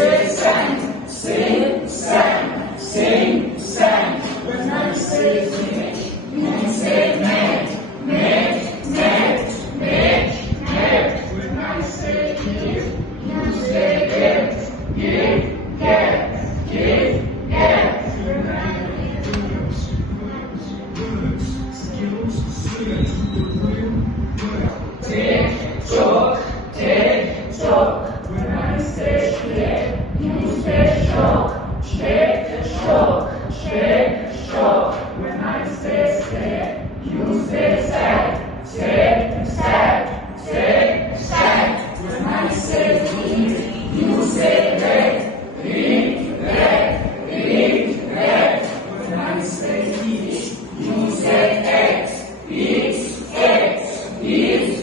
say sang, sing, sang, sing, sang. When I say finish, you say made, made, made, made, made. When I say give, you say give, give, give, give, give. When I give words, skills, singers, the real word. Tick, tock, tick, tock. When I say shake, you say shock, shake, shock, shake, shock. When I say stay, you say sad, say, sad, say, sad. When I say eat, you say red, eat, red, eat, red. When I say eat, you say eggs, eat, eggs, eat.